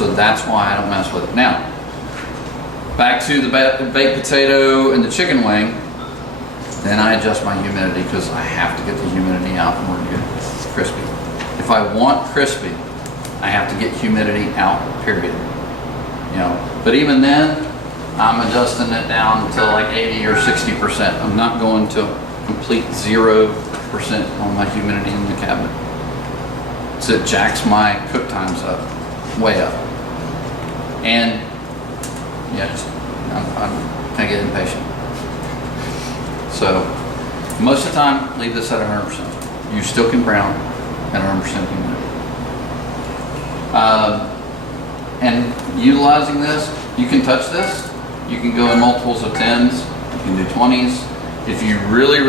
So that's why I don't mess with it. Now, back to the baked potato and the chicken wing. Then I adjust my humidity because I have to get the humidity out in order to get it crispy. If I want crispy, I have to get humidity out, period. You know, but even then, I'm adjusting it down to like 80 or 60%. I'm not going to complete 0% on my humidity in the cabinet. So it jacks my cook times up, way up. And yeah, I'm kind of getting impatient. So most of the time, leave this at 100%. You still can brown at 100% humidity. And utilizing this, you can touch this. You can go in multiples of 10s. You can do 20s. If you really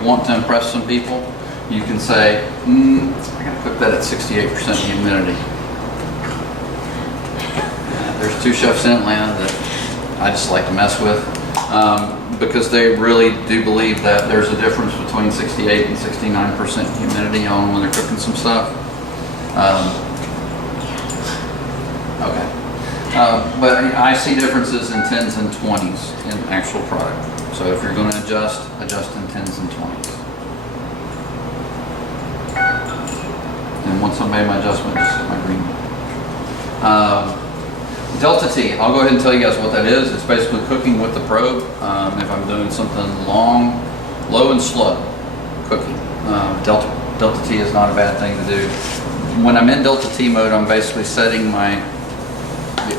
want to impress some people, you can say, I gotta cook that at 68% humidity. There's 2 chefs in Atlanta that I just like to mess with because they really do believe that there's a difference between 68 and 69% humidity on when they're cooking some stuff. Okay. But I see differences in 10s and 20s in actual product. So if you're going to adjust in 10s and 20s. And once I made my adjustment, just hit my green. Delta T, I'll go ahead and tell you guys what that is. It's basically cooking with the probe. If I'm doing something long, low and slow cooking. Delta T is not a bad thing to do. When I'm in Delta T mode, I'm basically setting the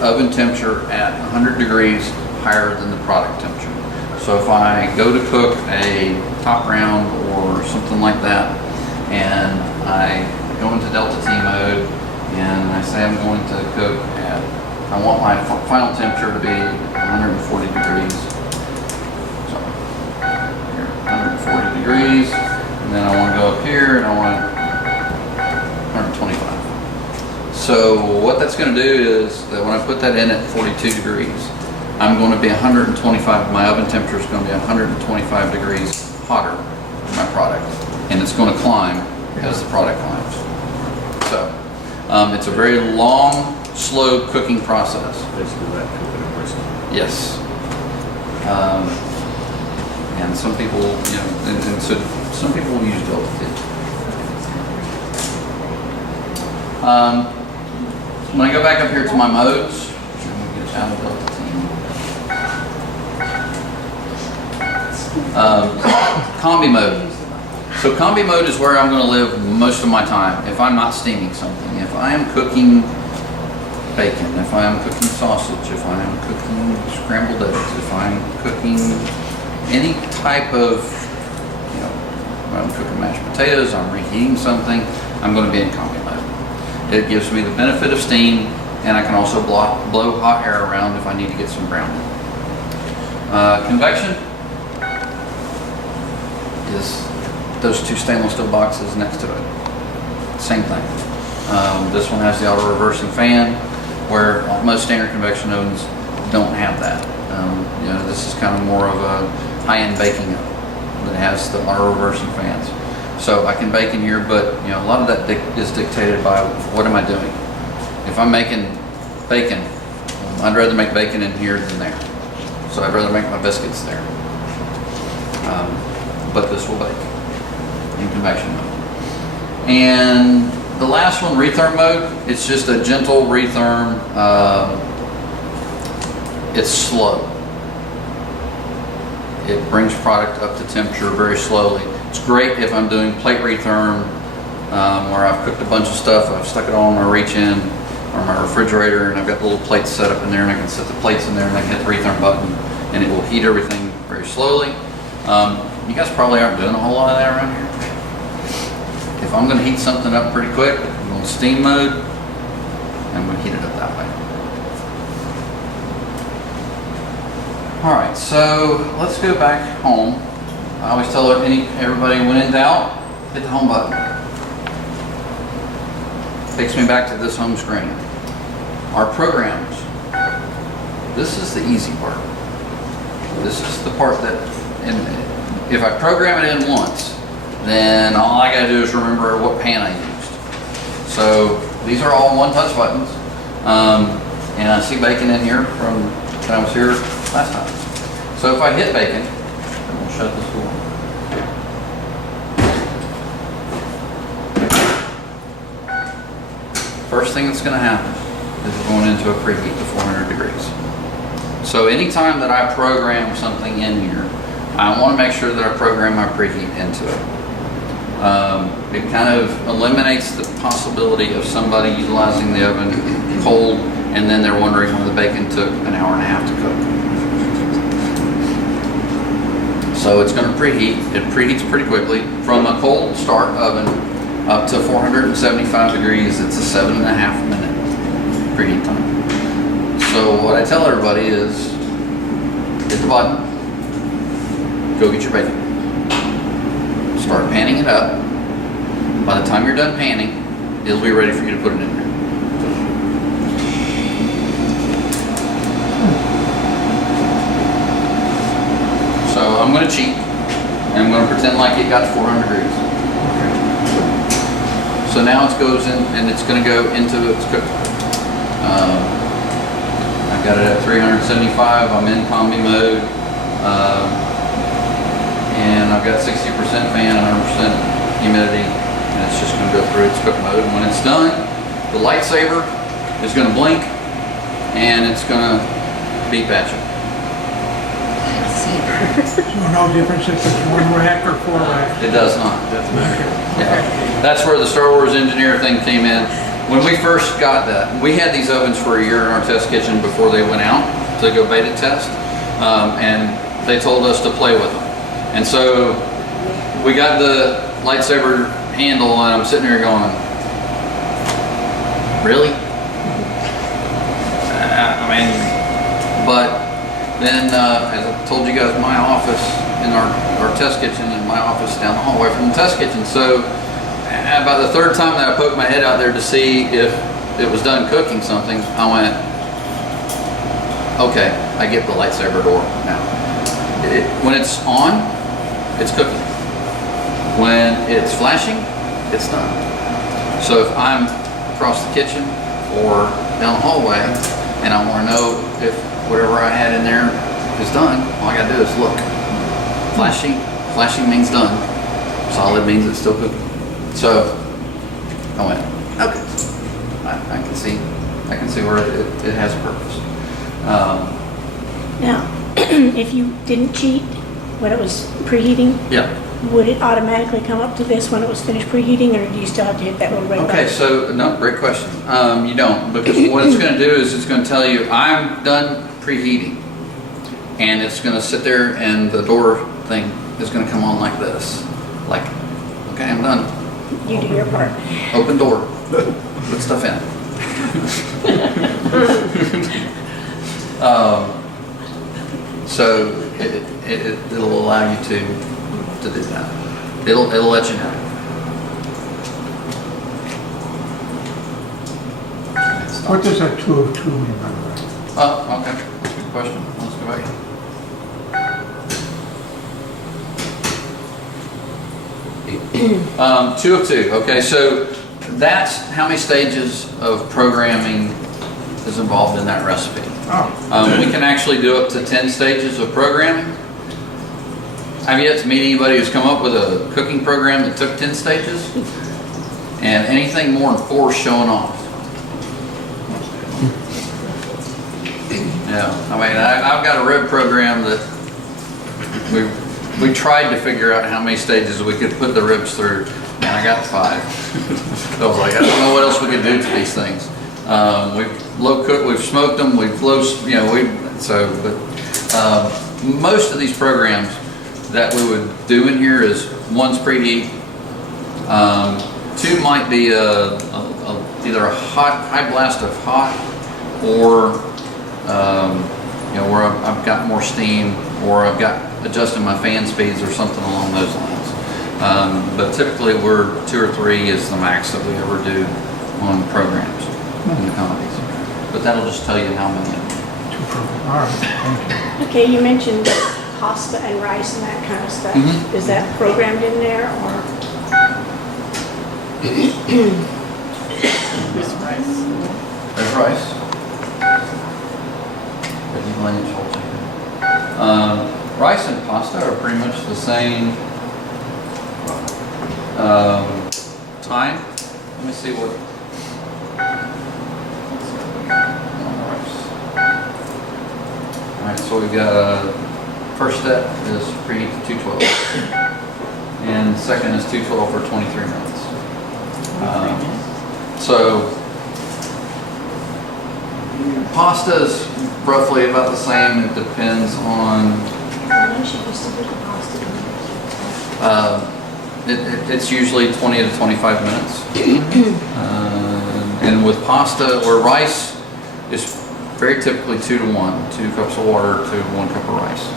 oven temperature at 100 degrees higher than the product temperature. So if I go to cook a top round or something like that, and I go into Delta T mode, and I say I'm going to cook at, I want my final temperature to be 140 degrees. So here, 140 degrees, and then I want to go up here and I want 125. So what that's going to do is that when I put that in at 42 degrees, I'm going to be 125, my oven temperature is going to be 125 degrees hotter than my product. And it's going to climb as the product climbs. So it's a very long, slow cooking process. Basically like cooking a brisket. Yes. And some people, you know, and so some people use Delta T. When I go back up here to my modes, I'm going to get out of Delta T. Combi mode. So combi mode is where I'm going to live most of my time if I'm not steaming something. If I am cooking bacon, if I am cooking sausage, if I am cooking scrambled eggs, if I'm cooking any type of, you know, when I'm cooking mashed potatoes, I'm reheating something, I'm going to be in combi mode. It gives me the benefit of steam, and I can also blow hot air around if I need to get some browning. Convection is those 2 stainless steel boxes next to it. Same thing. This one has the auto reversing fan, where most standard convection ovens don't have that. You know, this is kind of more of a high-end baking oven that has the auto reversing fans. So I can bake in here, but you know, a lot of that is dictated by what am I doing. If I'm making bacon, I'd rather make bacon in here than there. So I'd rather make my biscuits there. But this will bake in convection mode. And the last one, retherm mode, it's just a gentle retherm. It's slow. It brings product up to temperature very slowly. It's great if I'm doing plate retherm, where I've cooked a bunch of stuff, I've stuck it all in my reach-in or my refrigerator, and I've got the little plates set up in there, and I can set the plates in there, and I can hit the retherm button, and it will heat everything very slowly. You guys probably aren't doing a whole lot of that around here. If I'm going to heat something up pretty quick, I'm going to steam mode, and I'm going to heat it up that way. Alright, so let's go back home. I always tell everybody, when in doubt, hit the home button. Takes me back to this home screen. Our programs. This is the easy part. This is the part that, if I program it in once, then all I gotta do is remember what pan I used. So these are all one-touch buttons. And I see bacon in here from when I was here last time. So if I hit bacon, I'm gonna shut this door. First thing that's gonna happen is we're going into a preheat to 400 degrees. So anytime that I program something in here, I want to make sure that I program my preheat into it. It kind of eliminates the possibility of somebody utilizing the oven cold and then they're wondering why the bacon took an hour and a half to cook. So it's going to preheat. It preheats pretty quickly. From a cold start oven up to 475 degrees, it's a 7.5 minute preheat time. So what I tell everybody is, hit the button, go get your bacon. Start panning it up. By the time you're done panning, it'll be ready for you to put it in there. So I'm going to cheat, and I'm going to pretend like it got to 400 degrees. So now it goes in, and it's going to go into its cook. I've got it at 375. I'm in combi mode. And I've got 60% fan, 100% humidity, and it's just going to go through its cook mode. And when it's done, the lightsaber is going to blink, and it's going to beep at you. So no difference if it's 1 rack or 4 racks? It does not. Doesn't matter. Yeah. That's where the Star Wars engineer thing came in. When we first got that, we had these ovens for a year in our test kitchen before they went out to go beta test, and they told us to play with them. And so we got the lightsaber handle, and I'm sitting here going, really? I mean, but then as I told you guys, my office in our test kitchen, and my office down the hallway from the test kitchen. So about the third time that I poked my head out there to see if it was done cooking something, I went, okay, I get the lightsaber door now. When it's on, it's cooking. When it's flashing, it's done. So if I'm across the kitchen or down the hallway and I want to know if whatever I had in there is done, all I got to do is look. Flashing means done. Solid means it's still cooking. So I went, okay, I can see where it has a purpose. Now, if you didn't cheat when it was preheating, Yeah. would it automatically come up to this when it was finished preheating, or do you still have to hit that little red Okay, button? so no, great question. You don't, because what it's going to do is it's going to tell you I'm done preheating, and it's going to sit there, and the door thing is going to come on like this, like, okay, I'm done. You do your part. Open door, put stuff in. So it'll allow you to do that. It'll let you know. What does that 2 of 2 mean, by the way? Oh, okay. That's a good question. Let's go back. 2 of 2. Okay, so that's how many stages of programming is involved in that recipe. Oh, We can actually do up to 10 stages of programming. I've yet to meet anybody who's come up with a cooking program that took 10 stages, and anything more than 4 is showing off. Yeah, I mean, I've got a rib program that we tried to figure out how many stages we could put the ribs through, and I got 5. I was like, I don't know what else we could do to these things. We've low cooked, we've smoked them, we've low, most of these programs that we would do in here is 1's preheat, 2 might be either a high blast of hot, or where I've got more steam, or I've got adjusting my fan speeds or something along those lines. But typically 2 or 3 is the max that we ever do on programs in the companies. But that'll just tell you how many. 2 programs. All right, thank you. Okay, you mentioned pasta and rice and that kind of stuff. Mhm. Is that programmed in there, or? rice. Veggie blanch, whole chicken. Rice and pasta are pretty much the same time. Let me see what. All right, so we've got first step is preheat to 212, and second is 212 for 23 minutes. So pasta is roughly about the same. It depends on. It's usually 20 to 25 minutes. And with pasta or rice, it's very typically 2 to 1, 2 cups of water to 1 cup of rice.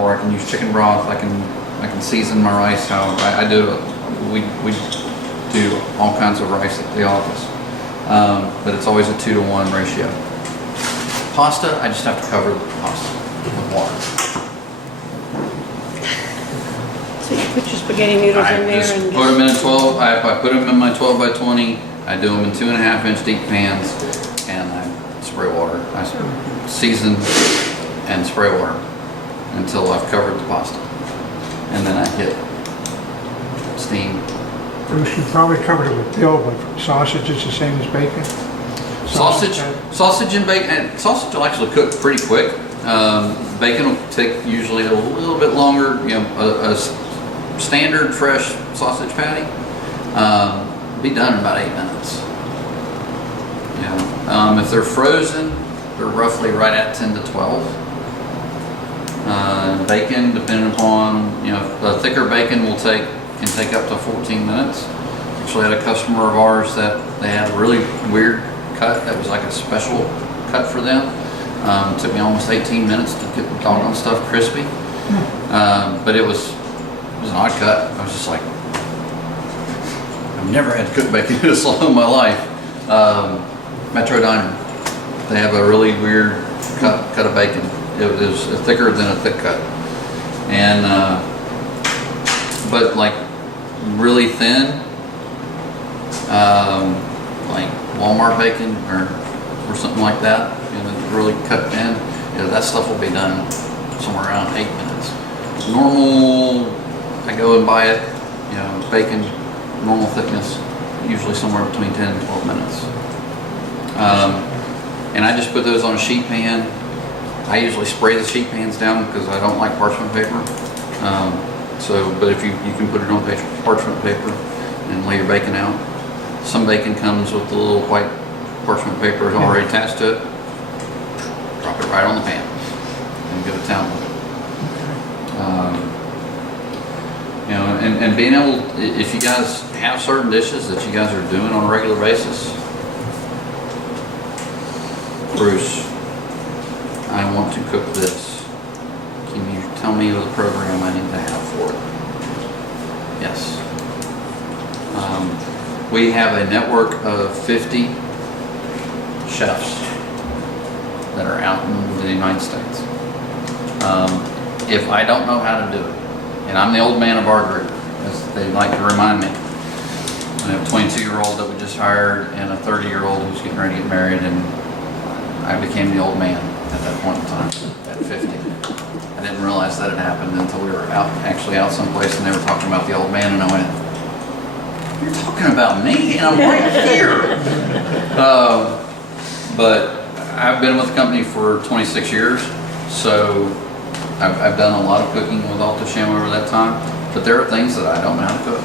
Or I can use chicken broth. I can season my rice how I do it. We do all kinds of rice at the office, but it's always a 2 to 1 ratio. Pasta, I just have to cover the pasta with water. So you put your spaghetti noodles in there Just and put them in a 12. I put them in my 12 by 20. I do them in 2.5 inch deep pans, and I spray water. I season and spray water until I've covered the pasta, and then I hit steam. Bruce, you probably covered it with dill, but sausage is the same as bacon? Sausage and bacon. Sausage will actually cook pretty quick. Bacon will take usually a little bit longer. You know, a standard fresh sausage patty be done in about 8 minutes. You know, if they're frozen, they're roughly right at 10 to 12. Bacon, depending upon, you know, the thicker bacon can take up to 14 minutes. Actually, had a customer of ours that they had a really weird cut that was like a special cut for them. It took me almost 18 minutes to get the doggone stuff crispy. But it was an odd cut. I was just like, I've never had to cook bacon this long in my life. Metro Diner, they have a really weird cut of bacon. It was thicker than a thick cut, and but like really thin, like Walmart bacon or something like that. You know, really cut thin. You know, that stuff will be done somewhere around 8 minutes. Normal, I go and buy it. You know, bacon, normal thickness, usually somewhere between 10 and 12 minutes. And I just put those on a sheet pan. I usually spray the sheet pans down because I don't like parchment paper. But if you can put it on parchment paper and lay your bacon out. Some bacon comes with the little white parchment paper already attached to it. Drop it right on the pan and go to town with it. You know, and being able, if you guys have certain dishes that you guys are doing on a regular basis, Bruce, I want to cook this. Can you tell me the program I need to have for it? Yes. We have a network of 50 chefs that are out in the United States. If I don't know how to do it, and I'm the old man of our group, as they like to remind me. I have a 22-year-old that we just hired and a 30-year-old who's getting ready to get married, and I became the old man at that point in time, at 50. I didn't realize that had happened until we were actually out someplace and they were talking about the old man, and I went, "You're talking about me, and I'm right here." But I've been with the company for 26 years, so I've done a lot of cooking with Alto-Shaam over that time, but there are things that I don't know how to cook.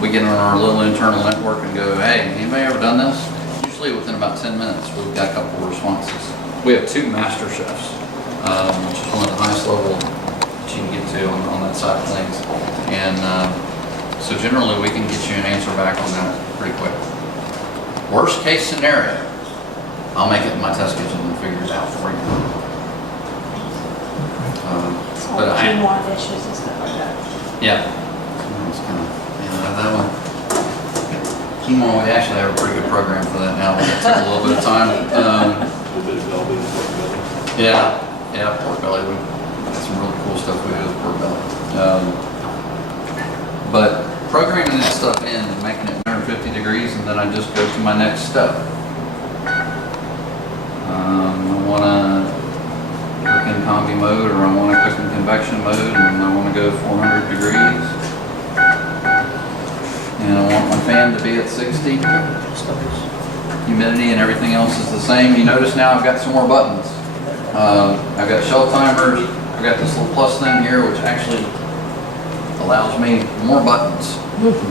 We get on our little internal network and go, "Hey, anybody ever done this?" Usually within about 10 minutes, we've got a couple of responses. We have 2 master chefs, which is one of the highest level that you can get to on that side of things. And so generally we can get you an answer back on that pretty quick. Worst case scenario, I'll make it in my test kitchen and figure it out for you. But quinoa dishes and stuff like that. Yeah. It's kind of, that one. Quinoa, we actually have a pretty good program for that now, but it took a little bit of time. Yeah, pork belly. We got some really cool stuff we do with pork belly. But programming that stuff in and making it 150 degrees, and then I just go to my next step. I want to cook in combi mode, or I want to cook in convection mode, and I want to go 400 degrees. And I want my fan to be at 60. Humidity and everything else is the same. You notice now I've got some more buttons. I've got shelf timers. I've got this little plus thing here, which actually allows me more buttons,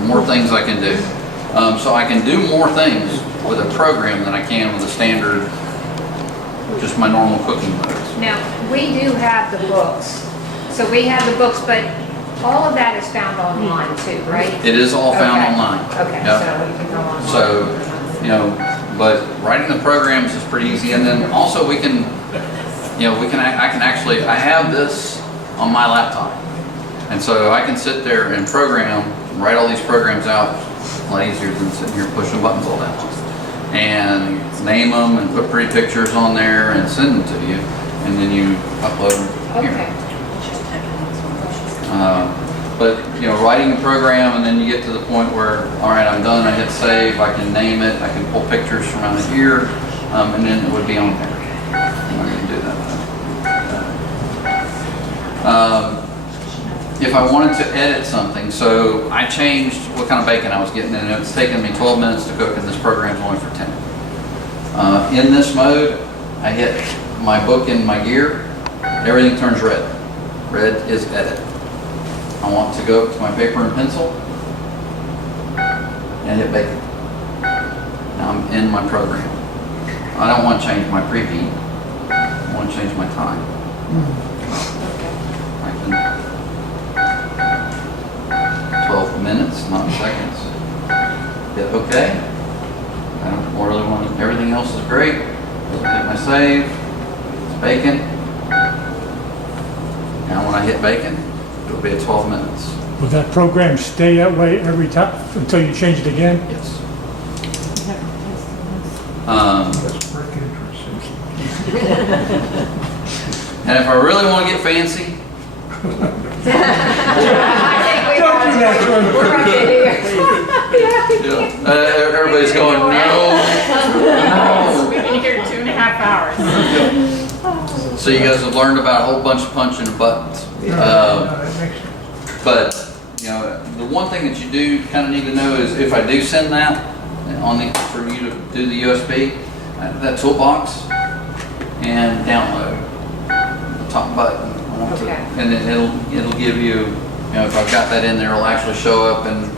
more things I can do. So I can do more things with a program than I can with a standard, just my normal cooking modes. Now, we do have the books. So we have the books, but all of that is found online too, right? It is all found Okay. online. Okay, Yep. so you can go online. So, you know, but writing the programs is pretty easy, and then also we can, you know, I can actually, I have this on my laptop, and so I can sit there and program, write all these programs out. A lot easier than sitting here pushing buttons all day long. And name them and put pretty pictures on there and send them to you, and then you upload them here. Okay. But you know, writing a program, and then you get to the point where, all right, I'm done. I hit save. I can name it. I can pull pictures from out of here, and then it would be on there. I'm not going to do that. If I wanted to edit something, so I changed what kind of bacon I was getting, and it's taken me 12 minutes to cook, and this program's only for 10. In this mode, I hit my book in my gear. Everything turns red. Red is edit. I want to go to my paper and pencil and hit bacon. Now I'm in my program. I don't want to change my preheat. I want to change my time. I can 12 minutes, not seconds. Hit OK. I don't really want to, everything else is great. Hit my save. It's bacon. Now when I hit bacon, it'll be at 12 minutes. Will that program stay that way every time until you change it again? Yes. That's pretty interesting. And if I really want to get fancy, Don't do that, George. We're right here. everybody's going, no. We've been here 2.5 hours. So you guys have learned about a whole bunch of punching of buttons. That makes sense. But, you know, the one thing that you do kind of need to know is if I do send that for you to do the USB, that toolbox and download the top button. Okay. And then it'll give you, you know, if I've got that in there, it'll actually show up and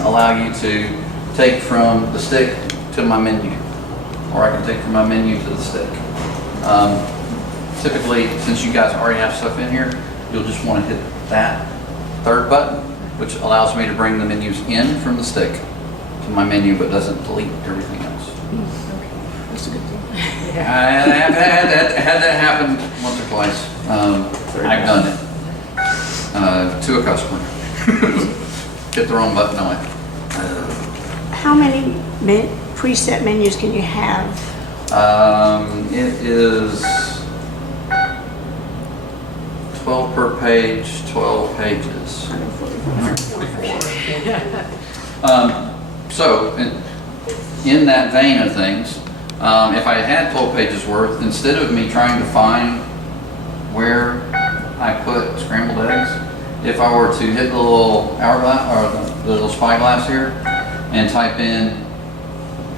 allow you to take from the stick to my menu, or I can take from my menu to the stick. Typically, since you guys already have stuff in here, you'll just want to hit that third button, which allows me to bring the menus in from the stick to my menu, but doesn't delete everything else. That's a good thing. I had that happen once or twice. I've done it to a customer. Hit the wrong button. I went. How many preset menus can you have? It is 12 per page, 12 pages. 144. So, in that vein of things, if I had 12 pages worth, instead of me trying to find where I put scrambled eggs, if I were to hit the little hourglass or the little spyglass here and type in,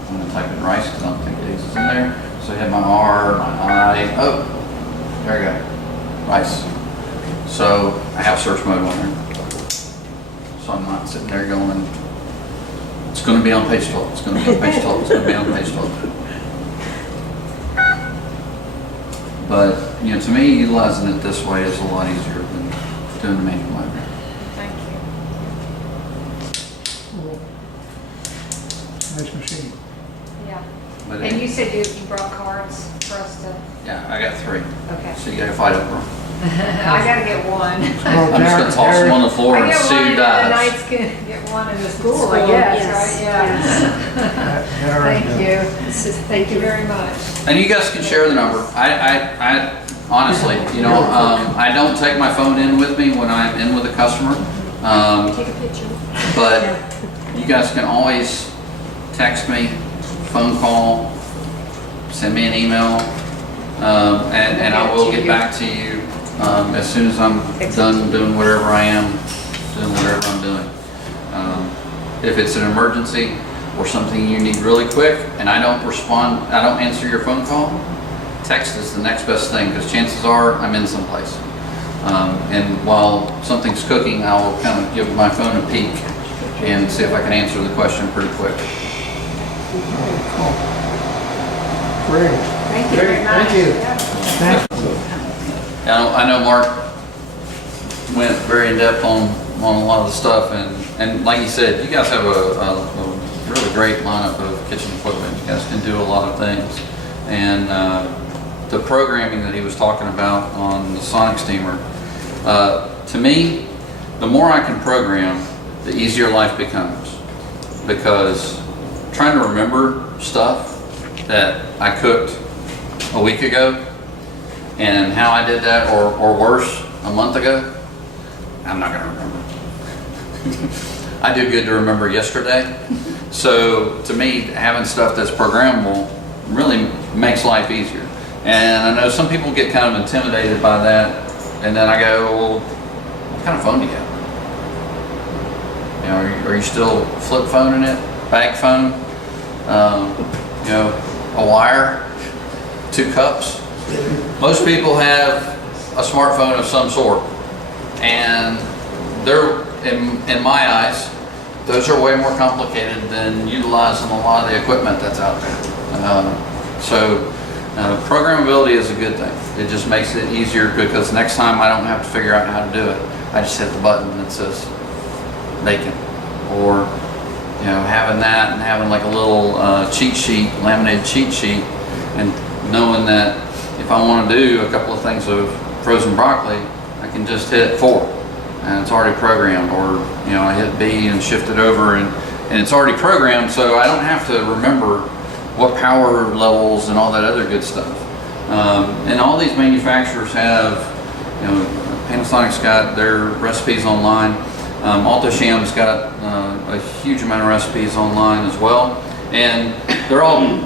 I'm going to type in rice because I don't think eggs is in there. So I have my R, my I, oh, there we go, rice. So I have search mode on there. So I'm not sitting there going, it's going to be on page 12, it's going to be on page 12, it's going to be on page 12. But, you know, to me, utilizing it this way is a lot easier than doing the manual mode. Thank you. Cool. Nice machine. Yeah. But And you said you brought cards for us to, yeah, I got 3. okay. So you got to fight over them. I gotta get one. Well, I'm just going to toss them on the floor I and get see one who and the dies. knights can get one in the school, I School, guess, yes, right? Yeah. Yeah, Thank you. Thank you very much. And you guys can share the number. I honestly, you know, I don't take my phone in with me when I'm in with a customer. Take a picture. But you guys can always text me, phone call, send me an email, and I will get back to you as soon as I'm done doing whatever I am, doing whatever I'm doing. If it's an emergency or something you need really quick and I don't respond, I don't answer your phone call, text is the next best thing, because chances are I'm in someplace. And while something's cooking, I'll kind of give my phone a peek and see if I can answer the question pretty quick. Great. Thank you very much. Thank you. Yeah. Thank you. I know Mark went very in depth on a lot of the stuff, and like you said, you guys have a really great lineup of kitchen equipment. You guys can do a lot of things, and the programming that he was talking about on the Sonic Steamer, to me, the more I can program, the easier life becomes, because trying to remember stuff that I cooked a week ago and how I did that, or worse, a month ago, I'm not going to remember. I do good to remember yesterday. So to me, having stuff that's programmable really makes life easier. And I know some people get kind of intimidated by that, and then I go, well, what kind of phone do you have? You know, are you still flip phoning it, bag phone, you know, a wire, 2 cups? Most people have a smartphone of some sort, and they're, in my eyes, those are way more complicated than utilizing a lot of the equipment that's out there. So programmability is a good thing. It just makes it easier, because next time I don't have to figure out how to do it. I just hit the button that says bacon, or you know, having that and having like a little cheat sheet, laminated cheat sheet, and knowing that if I want to do a couple of things of frozen broccoli, I can just hit 4 and it's already programmed, or you know, I hit B and shift it over, and it's already programmed, so I don't have to remember what power levels and all that other good stuff. And all these manufacturers have, you know, Panasonic's got their recipes online. Alto-Shaam's got a huge amount of recipes online as well, and they're all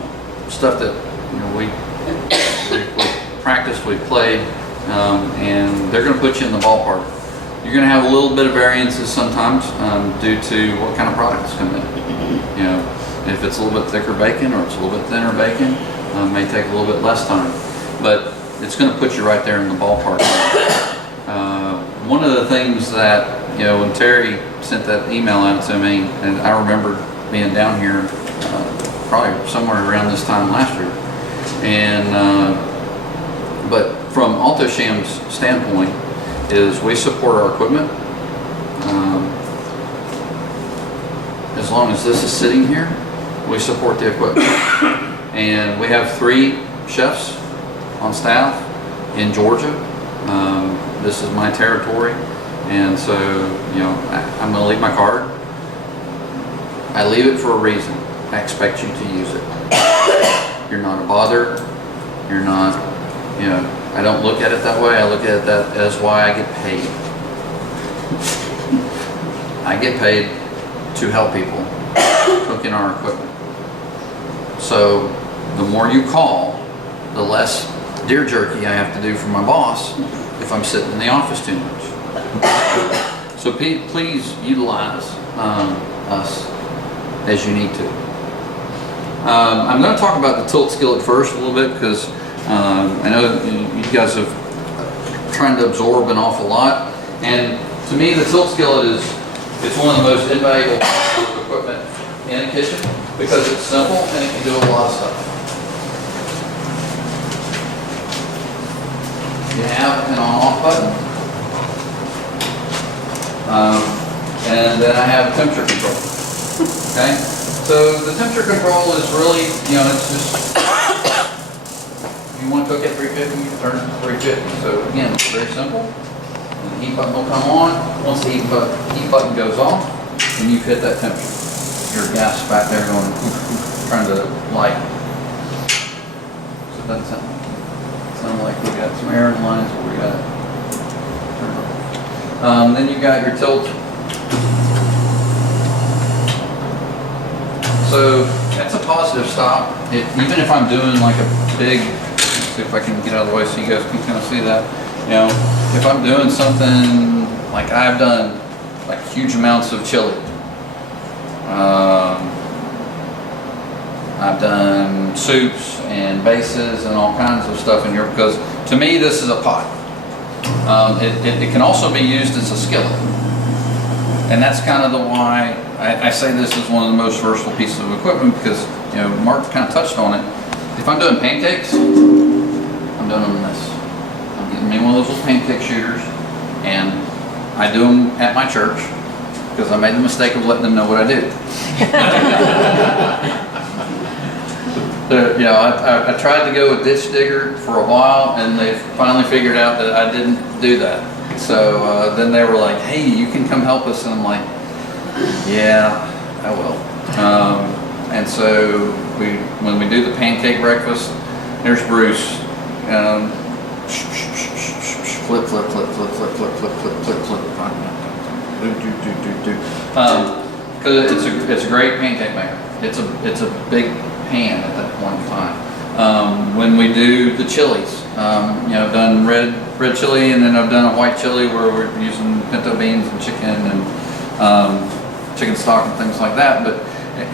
stuff that, you know, we practiced, we played, and they're going to put you in the ballpark. You're going to have a little bit of variances sometimes due to what kind of products come in. You know, if it's a little bit thicker bacon or it's a little bit thinner bacon, may take a little bit less time, but it's going to put you right there in the ballpark. One of the things that, you know, when Terry sent that email out to me, and I remember being down here probably somewhere around this time last year, and but from Alto-Shaam's standpoint is we support our equipment. As long as this is sitting here, we support the equipment. And we have 3 chefs on staff in Georgia. This is my territory, and so, you know, I'm going to leave my card. I leave it for a reason. I expect you to use it. You're not a bother. You're not, you know, I don't look at it that way. I look at it that as why I get paid. I get paid to help people cook in our equipment. So the more you call, the less deer jerky I have to do for my boss if I'm sitting in the office too much. So please utilize us as you need to. I'm going to talk about the tilt skillet first a little bit, because I know you guys have trying to absorb an awful lot, and to me the tilt skillet it's one of the most invaluable pieces of equipment in a kitchen, because it's simple and it can do a lot of stuff. You have an on-off button, and then I have temperature control. Okay, so the temperature control is really, you know, it's just, you want to cook at 350, you turn it to 350. So again, it's very simple. The heat button will come on. Once the heat button goes off, then you hit that temperature. Your gas back there going, trying to light. So it doesn't sound like we got some air in the lines where we got it. Then you got your tilt. So that's a positive positive stop. Even if I'm doing like a big, let's see if I can get out of the way so you guys can kind of see that. You know, if I'm doing something like I've done, like huge amounts of chili. I've done soups and bases and all kinds of stuff in here because to me this is a pot. It can also be used as a skillet. And that's kind of the why I say this is one of the most versatile pieces of equipment because, you know, Mark kind of touched on it. If I'm doing pancakes, I'm doing them in this. I'm getting me one of those little pancake shooters and I do them at my church because I made the mistake of letting them know what I do. You know, I tried to go with ditch digger for a while and they finally figured out that I didn't do that. So then they were like, hey, you can come help us. And I'm like, yeah, I will. And so when we do the pancake breakfast, there's Bruce. Flip, flip, flip, flip, flip, flip, flip, flip, flip, flip. Because it's a great pancake maker. It's a big pan at that point in time. When we do the chilies, you know, I've done red chili and then I've done a white chili where we're using pinto beans and chicken and chicken stock and things like that. But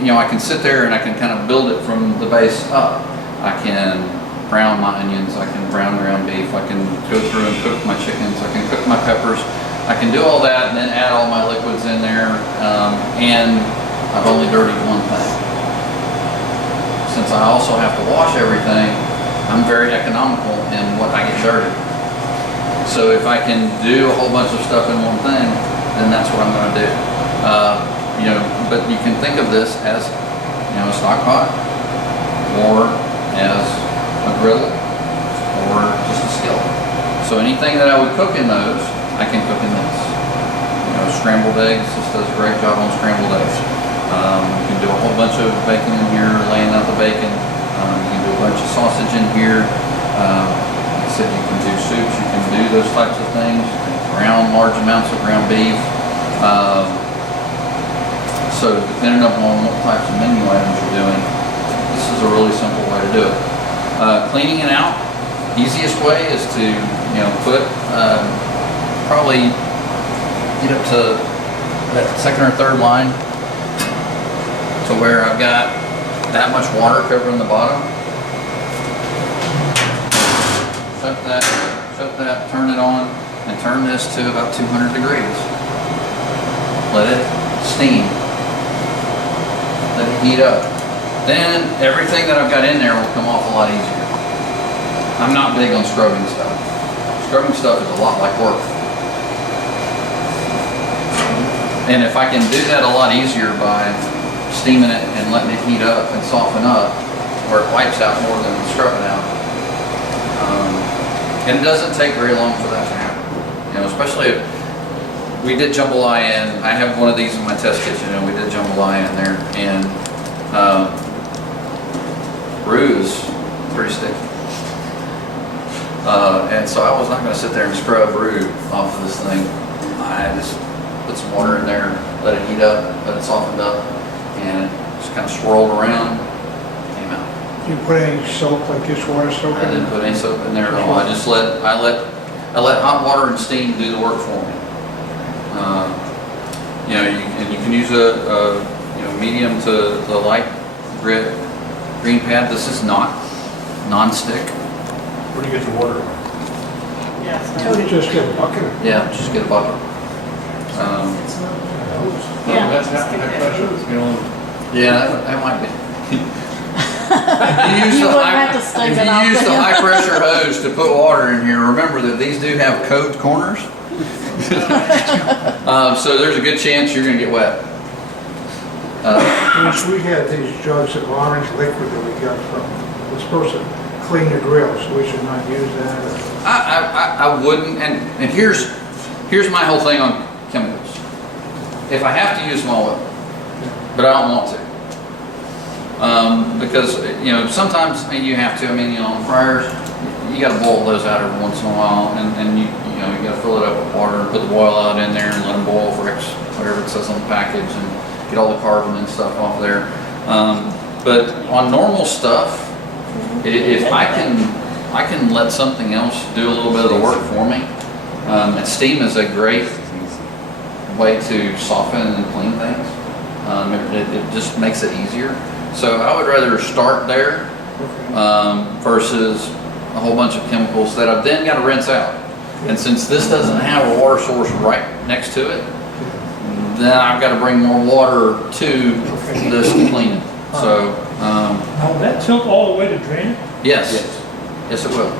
you know, I can sit there and I can kind of build it from the base up. I can brown my onions, I can brown ground beef, I can go through and cook my chickens, I can cook my peppers. I can do all that and then add all my liquids in there. And I've only dirtied one thing. Since I also have to wash everything, I'm very economical in what I get dirty. So if I can do a whole bunch of stuff in one thing, then that's what I'm going to do. You know, but you can think of this as, you know, a stock pot, or as a griddle, or just a skillet. So anything that I would cook in those, I can cook in this. You know, scrambled eggs, this does a great job on scrambled eggs. You can do a whole bunch of bacon in here, laying out the bacon. You can do a bunch of sausage in here. Like I said, you can do soups, you can do those types of things. You can brown large amounts of ground beef. So depending upon what types of menu items you're doing, this is a really simple way to do it. Cleaning it out, easiest way is to, you know, put, probably get up to that second or third line to where I've got that much water covering the bottom. Shut that, turn it on, and turn this to about 200 degrees. Let it steam. Let it heat up. Then everything that I've got in there will come off a lot easier. I'm not big on scrubbing stuff. Scrubbing stuff is a lot like work. And if I can do that a lot easier by steaming it and letting it heat up and soften up, where it wipes out more than scrubbing out. And it doesn't take very long for that to happen. You know, especially if we did jambalaya in, I have one of these in my test kitchen and we did jambalaya in there, and roux is pretty sticky. And so I was not going to sit there and scrub roux off of this thing. I just put some water in there, let it heat up, let it soften up, and just kind of swirled around, came out. Do you put any soap, like dishwater soap I in didn't it? put any soap in there at all. I let hot water and steam do the work for me. You know, you can use a you know, medium to the light green pad. This is not non-stick. Where do you get the water? Yes. Just get a bucket. Yeah, just get a bucket. Yeah. That's not that pressure, you know. Yeah, that might be. If you You wouldn't have to sting it off use the then. high pressure hose to put water in here, remember that these do have coved corners. So there's a good chance you're going to get wet. Once we had these jugs of orange liquid that we got from, we're supposed to clean the grill, so we should not use that. Or, I wouldn't, and here's my whole thing on chemicals. If I have to use them, I will, but I don't want to. Because, you know, sometimes you have to. I mean, you know, on fryers, you got to boil those out every once in a while, and you know, you got to fill it up with water and put the boil out in there and let them boil for X, whatever it says on the package, and get all the carbon and stuff off there. But on normal stuff, if I can let something else do a little bit of the work for me, and steam is a great way to soften and clean things. It just makes it easier. So I would rather start there versus a whole bunch of chemicals that I've then got to rinse out. And since this doesn't have a water source right next to it, then I've got to bring more water to this to clean it. So, Will that tilt all the way to drain it? yes, yes it will.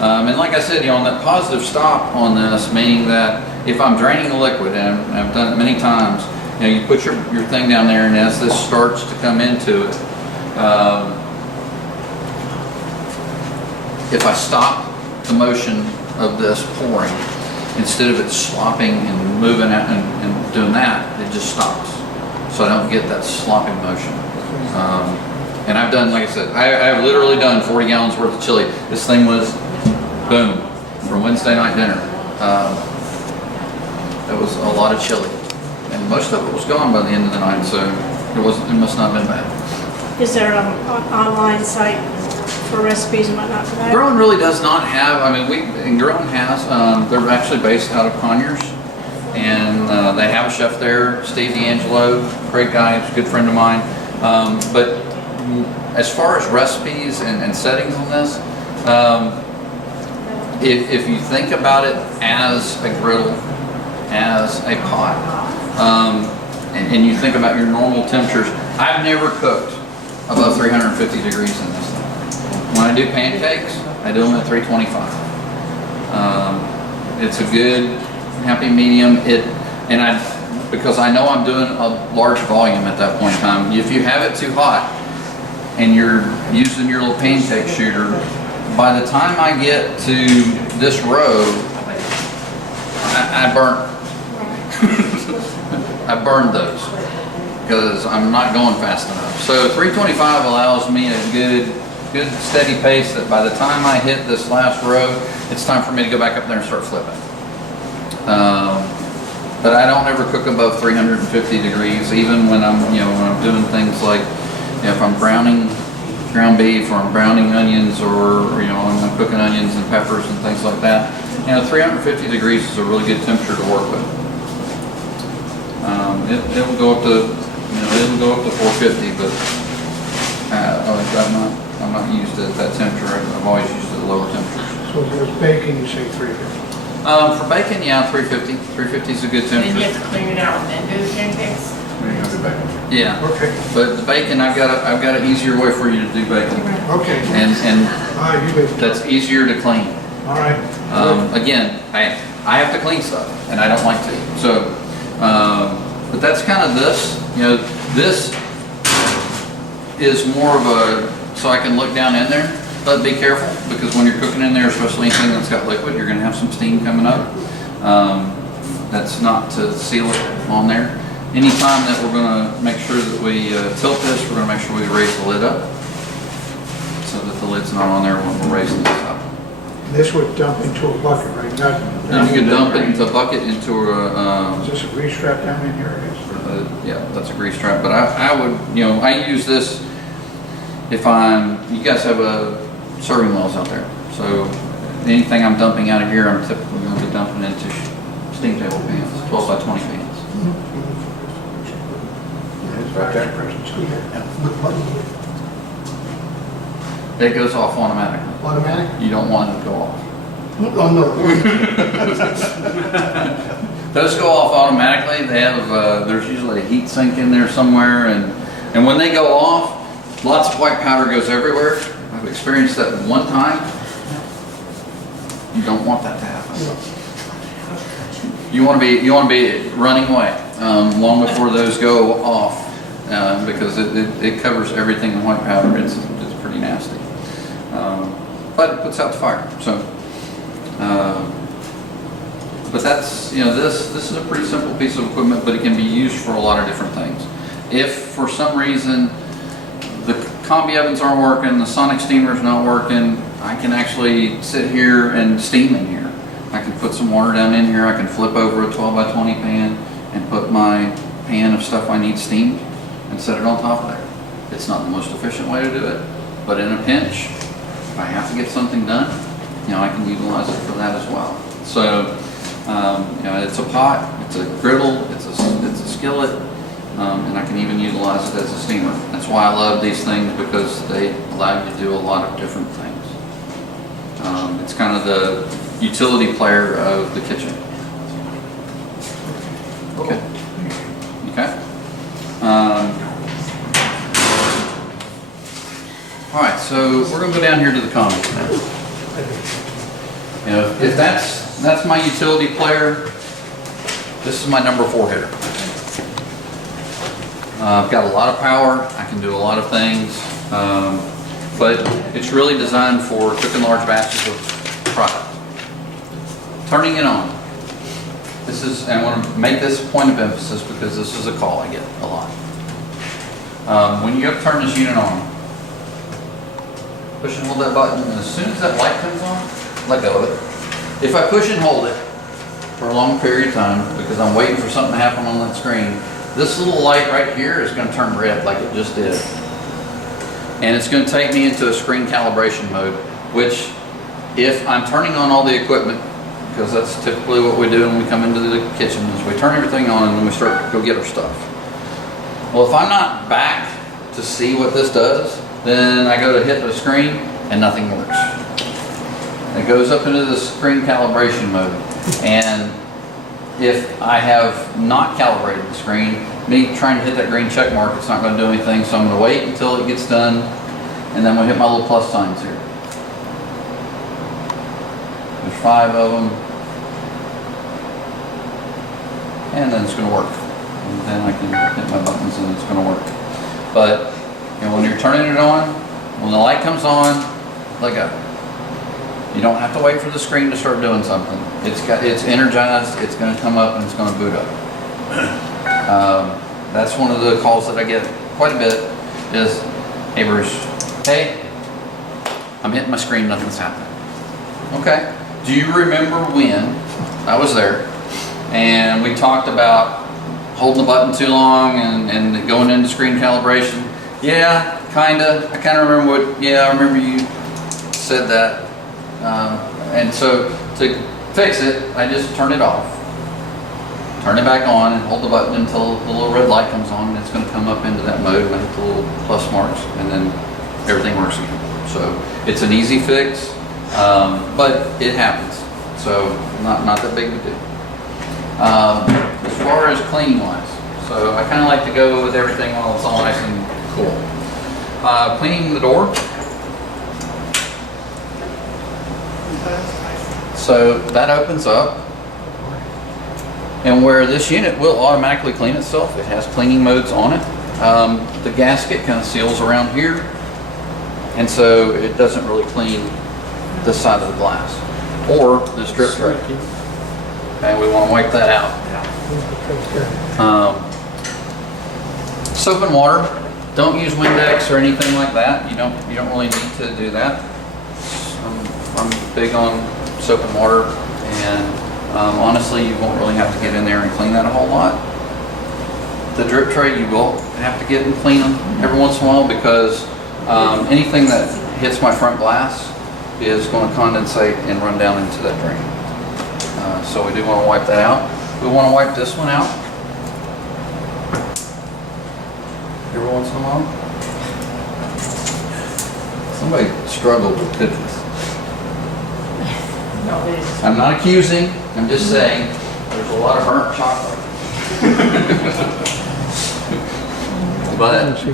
And like I said, on that positive stop on this, meaning that if I'm draining the liquid, and I've done it many times, you put your thing down there, and as this starts to come into it, if I stop the motion of this pouring, instead of it slopping and moving out and doing that, it just stops. So I don't get that slopping motion. And I've done, like I said, I've literally done 40 gallons worth of chili. This thing was, boom, from Wednesday night dinner. That was a lot of chili. And most of it was gone by the end of the night, so it must not have been bad. Is there an online site for recipes and whatnot for that? Grown really does not have, and Grown has, they're actually based out of Conyers. And they have a chef there, Steve D'Angelo, great guy, he's a good friend of mine. But as far as recipes and settings on this, if you think about it as a griddle, as a pot, and you think about your normal temperatures, I've never cooked above 350 degrees in this thing. When I do pancakes, I do them at 325. It's a good happy medium. Because I know I'm doing a large volume at that point in time. If you have it too hot and you're using your little pancake shooter, by the time I get to this row, I burnt. I burned those because I'm not going fast enough. So 325 allows me a good steady pace that by the time I hit this last row, it's time for me to go back up there and start flipping. But I don't ever cook above 350 degrees, even when I'm doing things like, if I'm browning ground beef, or I'm browning onions, or I'm cooking onions and peppers and things like that. 350 degrees is a really good temperature to work with. It will go up to, it'll go up to 450, but I'm not used to that temperature. I've always used it at lower temperatures. So if there's bacon, you say 350. For bacon, yeah, 350. 350 is a good Then you temperature. have to clean it out and then do the pancakes. Yeah, Okay, but the bacon, I've got an easier way for you to do bacon, okay. and All right, you bet. that's easier to clean. All right. Again, I have to clean stuff, and I don't like to. So, but that's kind of this. This is more of a, so I can look down in there. But be careful, because when you're cooking in there, especially anything that's got liquid, you're going to have some steam coming up. That's not to seal it on there. Anytime that we're going to make sure that we tilt this, we're going to make sure we raise the lid up so that the lid's not on there when we're raising this up. This would dump into a bucket, right? And you can dump it into a bucket into a, Is this a grease trap down in here? It is. yeah, that's a grease trap. But I would, I use this if you guys have serving wells out there. So anything I'm dumping out of here, I'm typically going to be dumping into steam table pans, 12 by 20 pans. Right there. It goes off automatically. Automatic? You don't want it to go off. Oh, no. Those go off automatically. They have, there's usually a heat sink in there somewhere, and when they go off, lots of white powder goes everywhere. I've experienced that one time. You don't want that to happen. You want to be running away long before those go off, because it covers everything in white powder. It's pretty nasty, but it puts out the fire. So, but that's this is a pretty simple piece of equipment, but it can be used for a lot of different things. If for some reason the combi ovens aren't working, the sonic steamer's not working, I can actually sit here and steam in here. I can put some water down in here, I can flip over a 12 by 20 pan and put my pan of stuff I need steamed and set it on top of there. It's not the most efficient way to do it, but in a pinch, if I have to get something done, I can utilize it for that as well. So, it's a pot, it's a griddle, it's a skillet, and I can even utilize it as a steamer. That's why I love these things, because they allow you to do a lot of different things. It's kind of the utility player of the kitchen. Okay. Okay. All right, so we're gonna go down here to the commons now. If that's my utility player, this is my number 4 hitter. I've got a lot of power, I can do a lot of things, but it's really designed for cooking large batches of product. Turning it on. And I want to make this a point of emphasis because this is a call I get a lot. When you have to turn this unit on, push and hold that button, and as soon as that light comes on, let go of it. If I push and hold it for a long period of time, because I'm waiting for something to happen on that screen, this little light right here is going to turn red like it just did. And it's going to take me into a screen calibration mode, which if I'm turning on all the equipment, because that's typically what we do when we come into the kitchen, is we turn everything on and then we start to go get our stuff. Well, if I'm not back to see what this does, then I go to hit the screen and nothing works. It goes up into the screen calibration mode, and if I have not calibrated the screen, me trying to hit that green check mark, it's not going to do anything, so I'm going to wait until it gets done, and then we'll hit my little plus signs here. There's 5 of them, and then it's going to work. And then I can hit my buttons and it's going to work. But when you're turning it on, when the light comes on, let go. You don't have to wait for the screen to start doing something. It's energized, it's going to come up, and it's going to boot up. That's one of the calls that I get quite a bit is, hey Bruce, hey, I'm hitting my screen, nothing's happening. Okay, do you remember when I was there and we talked about holding the button too long and going into screen calibration? Yeah, kinda. I kind of remember I remember you said that. And so to fix it, I just turn it off, turn it back on, and hold the button until the little red light comes on, and it's going to come up into that mode with the little plus marks, and then everything works again. So it's an easy fix, but it happens. So not that big of a deal. As far as cleaning wise, so I kind of like to go with everything while it's all nice and cool. Cleaning the door. So that opens up, and where this unit will automatically clean itself, it has cleaning modes on it. The gasket kind of seals around here, and so it doesn't really clean this side of the glass or this drip tray. Okay, we want to wipe that out. Soap and water. Don't use Windex or anything like that. You don't really need to do that. I'm big on soap and water, and honestly, you won't really have to get in there and clean that a whole lot. The drip tray, you will have to get and clean them every once in a while, because anything that hits my front glass is going to condensate and run down into that drain. So we do want to wipe that out. We want to wipe this one out every once in a while. Somebody struggled with cookies. I'm not accusing, I'm just saying there's a lot of burnt chocolate. But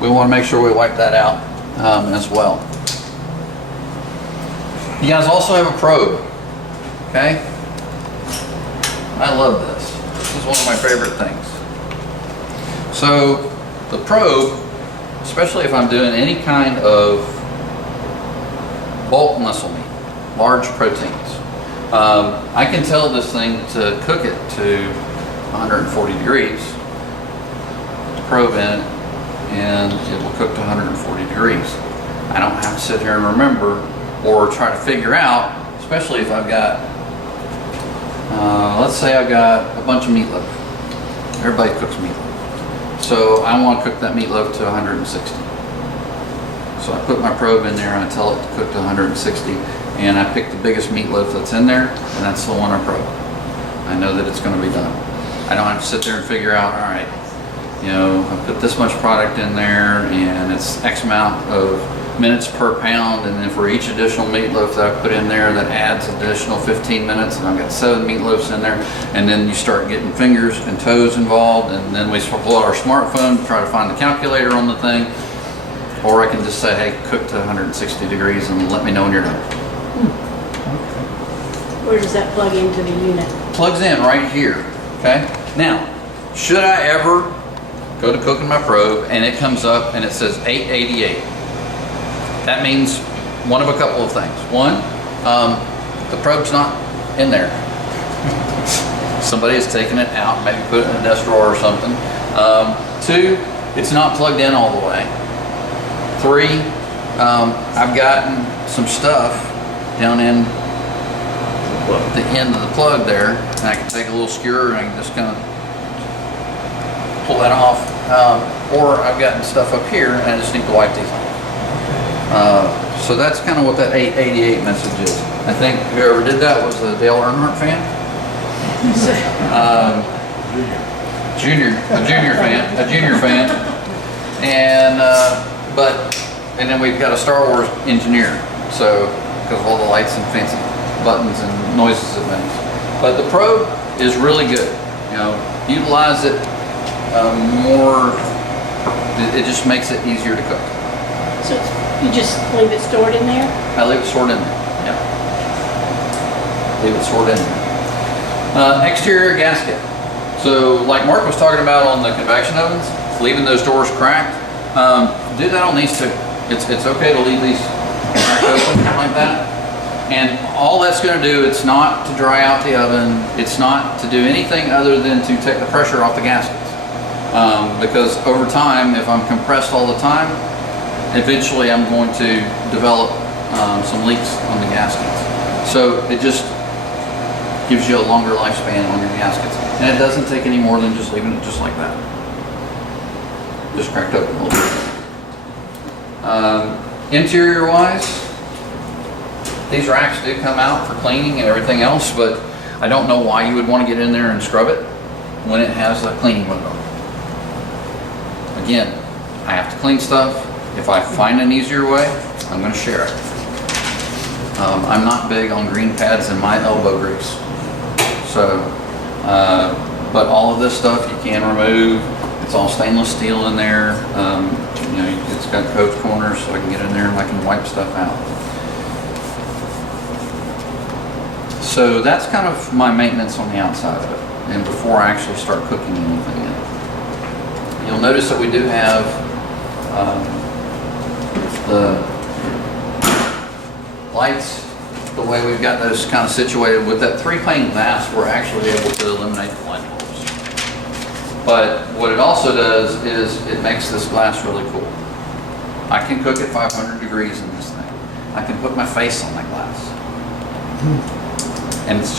we want to make sure we wipe that out as well. You guys also have a probe, okay? I love this. This is one of my favorite things. So the probe, especially if I'm doing any kind of bulk muscle meat, large proteins, I can tell this thing to cook it to 140 degrees, the probe in it, and it will cook to 140 degrees. I don't have to sit here and remember or try to figure out, especially if I've got, let's say I've got a bunch of meatloaf. Everybody cooks meatloaf. So I want to cook that meatloaf to 160. So I put my probe in there and I tell it to cook to 160, and I pick the biggest meatloaf that's in there, and that's the one I probe. I know that it's going to be done. I don't have to sit there and figure out, all right, you know, I put this much product in there and it's X amount of minutes per pound, and then for each additional meatloaf that I put in there, that adds additional 15 minutes, and I've got 7 meatloafs in there, and then you start getting fingers and toes involved, and then we pull out our smartphone to try to find the calculator on the thing, or I can just say, hey, cook to 160 degrees and let me know when you're done. Where does that plug into the unit? Plugs in right here, okay? Now, should I ever go to cooking my probe and it comes up and it says 888, that means one of a couple of things. One, the probe's not in there. Somebody has taken it out, maybe put it in a desk drawer or something. Two, it's not plugged in all the way. Three, I've gotten some stuff down in the end of the plug there, and I can take a little skewer and I can just kind of pull that off. Or I've gotten stuff up here and I just need to wipe these off. So that's kind of what that 888 message is. I think whoever did that was a Dale Earnhardt fan. A junior fan. And then we've got a Star Wars engineer. So, because of all the lights and fancy buttons and noises it makes. But the probe is really good. You know, utilize it more. It just makes it easier to cook. So you just leave it stored in there? I leave it stored in there. Yeah. Leave it stored in there. Exterior gasket. So, like Mark was talking about on the convection ovens, leaving those doors cracked. Do that on these two. It's okay to leave these cracked open like that. And all that's going to do, it's not to dry out the oven. It's not to do anything other than to take the pressure off the gaskets. Because over time, if I'm compressed all the time, eventually I'm going to develop some leaks on the gaskets. So it just gives you a longer lifespan on your gaskets. And it doesn't take any more than just leaving it just like that. Just cracked open a little bit. Interior wise, these racks do come out for cleaning and everything else, but I don't know why you would want to get in there and scrub it when it has a cleaning window. Again, I have to clean stuff. If I find an easier way, I'm going to share it. I'm not big on green pads in my elbow grease. So, but all of this stuff you can remove. It's all stainless steel in there. You know, it's got coach corners so I can get in there and I can wipe stuff out. So that's kind of my maintenance on the outside of it, and before I actually start cooking anything in it. You'll notice that we do have the lights, the way we've got those kind of situated with that 3-pane glass, we're actually able to eliminate the light bulbs. But what it also does is it makes this glass really cool. I can cook at 500 degrees in this thing. I can put my face on that glass. And it's